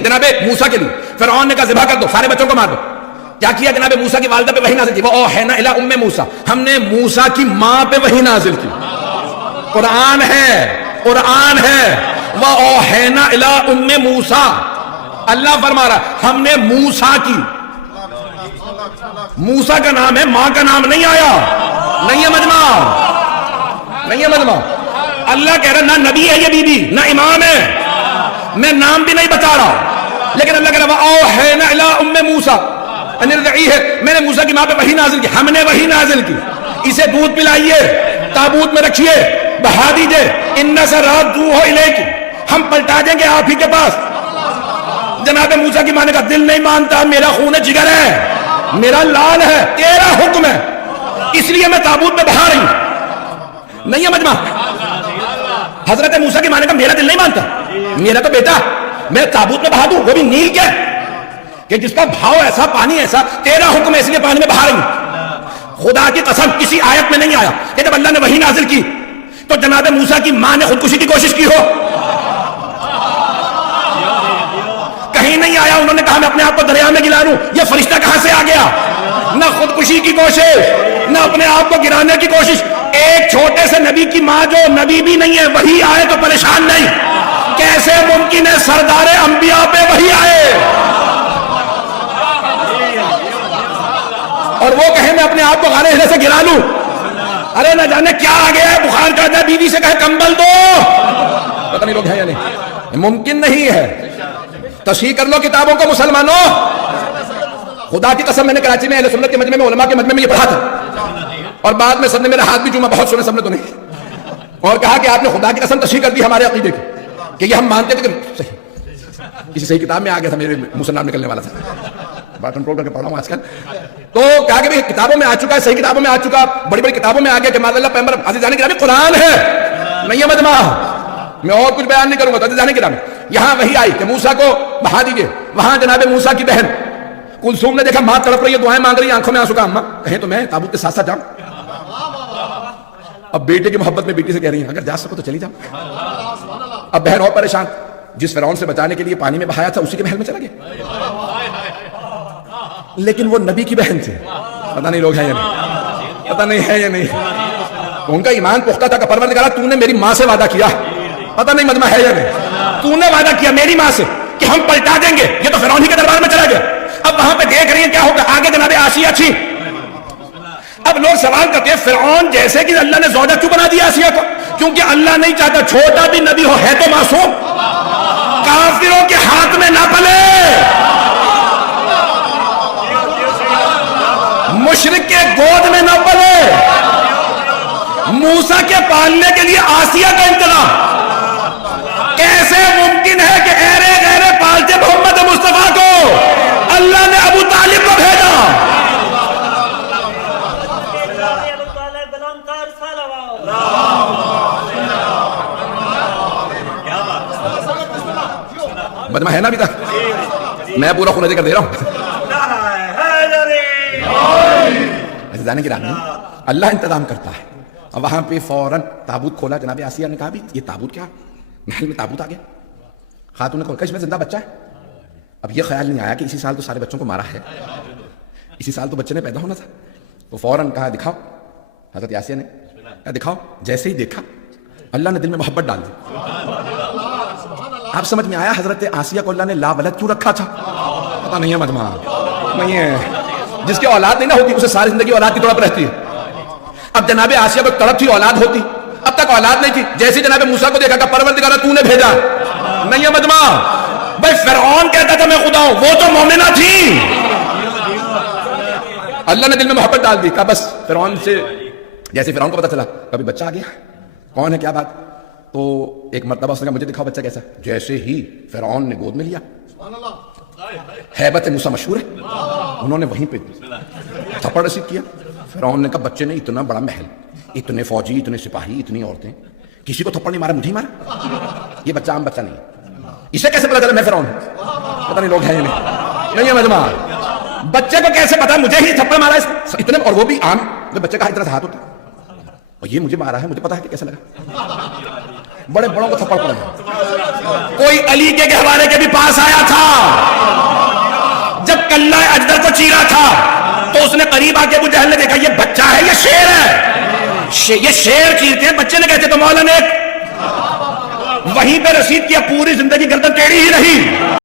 جناب موسیٰ کے لیے فرعون نے کہا ذبح کر دو، سارے بچوں کو مار دو. کیا کیا جناب موسیٰ کی والدہ پہ وحی نازل کی، وہ اوحینا الی ام موسیٰ، ہم نے موسیٰ کی ماں پہ وحی نازل کی. قرآن ہے، قرآن ہے. وہ اوحینا الی ام موسیٰ، اللہ فرما رہا ہم نے موسیٰ کی، موسیٰ کا نام ہے، ماں کا نام نہیں آیا. نہیں ہے مجمع، نہیں ہے مجمع. اللہ کہہ رہا نہ نبی ہے یہ بی بی، نہ امام ہے، میں نام بھی نہیں بتا رہا، لیکن اللہ کہہ رہا اوحینا الی ام موسیٰ ان ارضعیہ ہے، میں نے موسیٰ کی ماں پہ وحی نازل کی، ہم نے وحی نازل کی. اسے دودھ پلائیے، تابوت میں رکھیے، بہا دیجئے، اِنَّا سَرَادُوهُ إِلَيْكِ، ہم پلٹا دیں گے آپ ہی کے پاس. جناب موسیٰ کی ماں نے کہا دل نہیں مانتا، میرا خون جگر ہے، میرا لال ہے، تیرا حکم ہے، اس لیے میں تابوت میں بہا رہی ہوں. نہیں ہے مجمع. حضرت موسیٰ کی ماں نے کہا میرا دل نہیں مانتا، میرا تو بیٹا میں تابوت میں بہا دوں، وہ بھی نیل کے کہ جس کا بھاؤ ایسا، پانی ایسا، تیرا حکم ہے اس لیے پانی میں بہا رہی ہوں. خدا کی قسم کسی آیت میں نہیں آیا کہ جب اللہ نے وحی نازل کی تو جناب موسیٰ کی ماں نے خودکشی کی کوشش کی ہو. کہیں نہیں آیا انہوں نے کہا میں اپنے آپ کو دریا میں گرا لوں. یہ فرشتہ کہاں سے آ گیا؟ نہ خودکشی کی کوشش، نہ اپنے آپ کو گرانے کی کوشش. ایک چھوٹے سے نبی کی ماں جو نبی بھی نہیں ہے وحی آئے تو پریشان نہیں. کیسے ممکن ہے سردار انبیاء پہ وحی آئے اور وہ کہے میں اپنے آپ کو غارِ ہرے سے گرا لوں؟ ارے نہ جانے کیا آ گیا ہے، بخار چڑھتا ہے، بیوی سے کہے کمبل دو، پتہ نہیں لوگ ہیں یا نہیں. ممکن نہیں ہے. تصحیح کر لو کتابوں کو مسلمانوں. خدا کی قسم میں نے کراچی میں اہل سنت کے مجمع میں، علماء کے مجمع میں یہ پڑھا تھا اور بعد میں سب نے میرا ہاتھ بھی چوما، بہت سنے سب نے تو نہیں، اور کہا کہ آپ نے خدا کی قسم تصحیح کر دی ہمارے عقیدے کی کہ یہ ہم مانتے تھے کہ صحیح. کسی صحیح کتاب میں آ گیا تھا، میرے منہ سے نام نکلنے والا تھا، بات کنٹرول کر کے پڑھ رہا ہوں آج کل. تو کہا کہ کتابوں میں آ چکا ہے، صحیح کتابوں میں آ چکا، بڑی بڑی کتابوں میں آ گیا کہ ماذا اللہ پیغمبر عزیزان کرام قرآن ہے. نہیں ہے مجمع، میں اور کچھ بیان نہیں کروں گا. تو عزیزان کرام یہاں وحی آئی کہ موسیٰ کو بہا دیجئے. وہاں جناب موسیٰ کی بہن کلثوم نے دیکھا ماں تڑپ رہی ہے، دعائیں مانگ رہی ہے، آنکھوں میں آنسو کا اماں کہیں تو میں تابوت کے ساتھ ساتھ جاؤں. اب بیٹے کی محبت میں بیٹی سے کہہ رہی ہیں اگر جا سکو تو چلی جاؤ. اب بہن اور پریشان، جس فرعون سے بچانے کے لیے پانی میں بہایا تھا اسی کے محل میں چلا گیا، لیکن وہ نبی کی بہن تھی. پتہ نہیں لوگ ہیں یا نہیں، پتہ نہیں ہے یا نہیں. ان کا ایمان پختہ تھا کہ پروردگار تو نے میری ماں سے وعدہ کیا، پتہ نہیں مجمع ہے یا نہیں، تو نے وعدہ کیا میری ماں سے کہ ہم پلٹا دیں گے. یہ تو فرعون ہی کے دربار میں چلا گیا. اب وہاں پہ دیکھ رہی ہیں کیا ہوگا آگے. جناب آسیہ تھی. اب لوگ سوال کرتے ہیں فرعون جیسے کہ اللہ نے زوجہ کیوں بنا دیا آسیہ کو؟ کیونکہ اللہ نہیں چاہتا چھوٹا بھی نبی ہو ہے تو معصوم، کافروں کے ہاتھ میں نہ پلے، مشرک کے گود میں نہ پلے. موسیٰ کے پالنے کے لیے آسیہ کا انتظام. کیسے ممکن ہے کہ ایرے غیرے پالتے محمد مصطفیٰ کو اللہ نے ابو طالب کو بھیجا؟ مجمع ہے نا ابھی تک؟ میں پورا خون ذکر دے رہا ہوں. عزیزان کرام اللہ انتظام کرتا ہے. اب وہاں پہ فوراً تابوت کھولا. جناب آسیہ نے کہا بھی یہ تابوت کیا؟ محل میں تابوت آ گیا. خاتون نے کہا اس میں زندہ بچہ ہے. اب یہ خیال نہیں آیا کہ اسی سال تو سارے بچوں کو مارا ہے، اسی سال تو بچے نے پیدا ہونا تھا. تو فوراً کہا دکھاؤ. حضرت آسیہ نے کہا دکھاؤ. جیسے ہی دیکھا اللہ نے دل میں محبت ڈال دی. آپ سمجھ میں آیا حضرت آسیہ کو اللہ نے لا ولد کیوں رکھا تھا؟ پتہ نہیں ہے مجمع، نہیں ہے. جس کی اولاد نہیں نہ ہوتی اسے ساری زندگی اولاد کی تڑپ رہتی ہے. اب جناب آسیہ کو تڑپ تھی اولاد ہوتی، اب تک اولاد نہیں تھی. جیسے جناب موسیٰ کو دیکھا کہ پروردگار تو نے بھیجا. نہیں ہے مجمع. بھائی فرعون کہتا تھا میں خدا ہوں، وہ تو مومنہ تھی. اللہ نے دل میں محبت ڈال دی. کہا بس فرعون سے جیسے فرعون کو پتا چلا کبھی بچہ آ گیا، کون ہے کیا بات؟ تو ایک مرتبہ اس نے کہا مجھے دکھاؤ بچہ کیسا. جیسے ہی فرعون نے گود میں لیا، ہیبت موسیٰ مشہور ہے، انہوں نے وہیں پہ تھپڑ رسید کیا. فرعون نے کہا بچے نے اتنا بڑا محل، اتنے فوجی، اتنے سپاہی، اتنی عورتیں، کسی کو تھپڑ نہیں مارا، مجھے ہی مارا. یہ بچہ عام بچہ نہیں، اسے کیسے پتا چلا میں فرعون ہوں؟ پتہ نہیں لوگ ہیں یا نہیں ہے مجمع. بچے کو کیسے پتا مجھے ہی تھپڑ مارا اتنے، اور وہ بھی عام. بچے کا اتنا ہاتھ ہوتا اور یہ مجھے مارا ہے، مجھے پتا ہے کہ کیسا لگا. بڑے بڑوں کو تھپڑ پڑے. کوئی علی کے گہوارے کے بھی پاس آیا تھا جب کلہ اجدر کو چیرا تھا تو اس نے قریب آ کے ابو جہل نے دیکھا یہ بچہ ہے یہ شیر ہے, یہ شیر چیرتے ہیں بچے نے کہتے تو مولا نے وہیں پہ رسید کیا, پوری زندگی گردن ٹیڑھی ہی رہی.